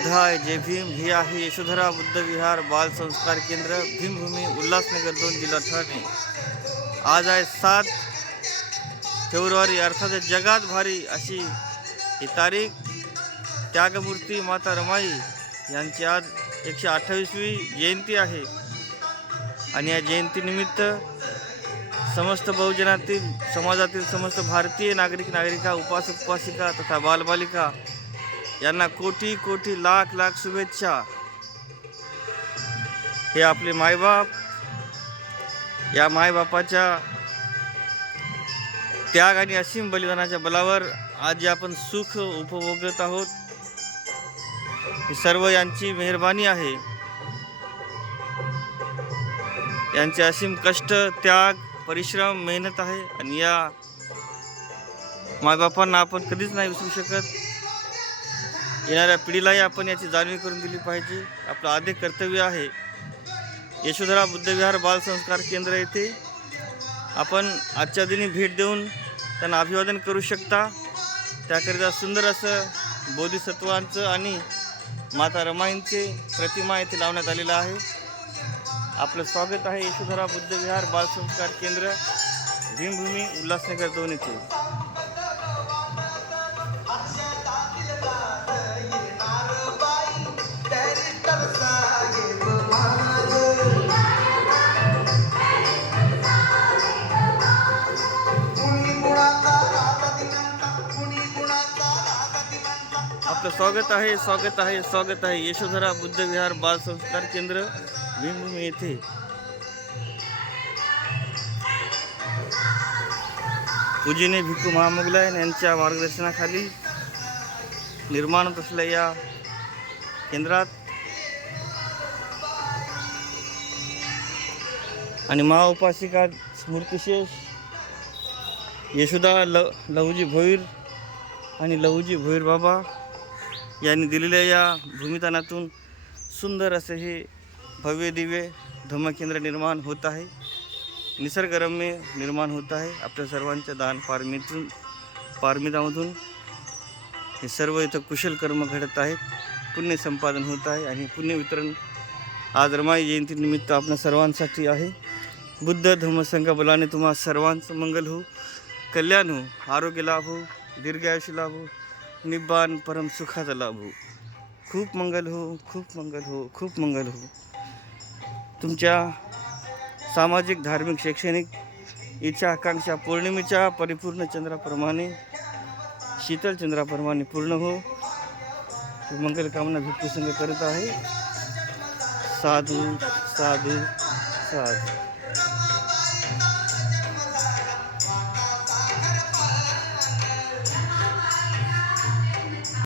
बुद्धाय जय भीम। ही आहे यशोधरा बुद्ध विहार बाल संस्कार केंद्र, भीमभूमी, उल्हासनगर 2, जिल्हा ठाणे। आज आहे 7 फेब्रुवारी, अर्थात जगात भारी अशी ही तारीख। त्यागमूर्ती माता रमाई यांची आज 128वी जयंती आहे आणि या जयंतीनिमित्त समस्त बहुजनातील समाजातील समस्त भारतीय नागरिका, उपासक उपासिका तथा बालबालिका यांना कोटी कोटी लाख लाख शुभेच्छा। हे आपले मायबाप, या मायबापाच्या त्याग आणि असीम बलिदानाच्या बलावर आज जे आपण सुख उपभोगत आहोत, हे सर्व यांची मेहरबानी आहे। यांचे असीम कष्ट, त्याग, परिश्रम, मेहनत आहे आणि या मायबापांना आपण कधीच नाही विसरू शकत। येणाऱ्या पिढीलाही आपण याची जाणीव करून दिली पाहिजे। आपलं आद्य कर्तव्य आहे। यशोधरा बुद्ध विहार बाल संस्कार केंद्र येथे आपण आजच्या दिनी भेट देऊन त्यांना अभिवादन करू शकता। त्याकरिता सुंदर असं बोधिसत्वांचं आणि माता रमाईंचे प्रतिमा येथे लावण्यात आलेला आहे। आपलं स्वागत आहे यशोधरा बुद्ध विहार बाल संस्कार केंद्र, भीमभूमी, उल्हासनगर 2 येथे। आपलं स्वागत आहे यशोधरा बुद्ध विहार बाल संस्कार केंद्र, भीमभूमी येथे। पूजनीय भिक्खू महामोगलायन यांच्या मार्गदर्शनाखाली निर्माण होत असलेल्या या केंद्रात आणि महाउपासिका स्मृतिशेष यशोदा लहुजी भोईर आणि लहुजी भोईर बाबा यांनी दिलेल्या या भूमिदानातून सुंदर असे हे भव्य दिव्य धम्मकेंद्र निर्माण होत आहे, निसर्गरम्य निर्माण होत आहे। आपल्या सर्वांच्या दान पारमितामधून हे सर्व इथं कुशल कर्म घडत आहेत, पुण्य संपादन होत आहे आणि पुण्य वितरण आज रमाई जयंतीनिमित्त आपल्या सर्वांसाठी आहे। बुद्ध धम्मसंघ बलाने तुम्हा सर्वांचं मंगल हो, कल्याण हो, आरोग्य लाभ हो, दीर्घायुष्य लाभ हो, निब्बान परम सुखाचा लाभ हो। खूप मंगल हो, खूप मंगल हो, खूप मंगल हो। तुमच्या सामाजिक, धार्मिक, शैक्षणिक इच्छा आकांक्षा पौर्णिमेच्या परिपूर्ण चंद्राप्रमाणे, शीतल चंद्राप्रमाणे पूर्ण हो, मंगल कामना भिक्खू संघ करत आहे। साधू साधू साधू।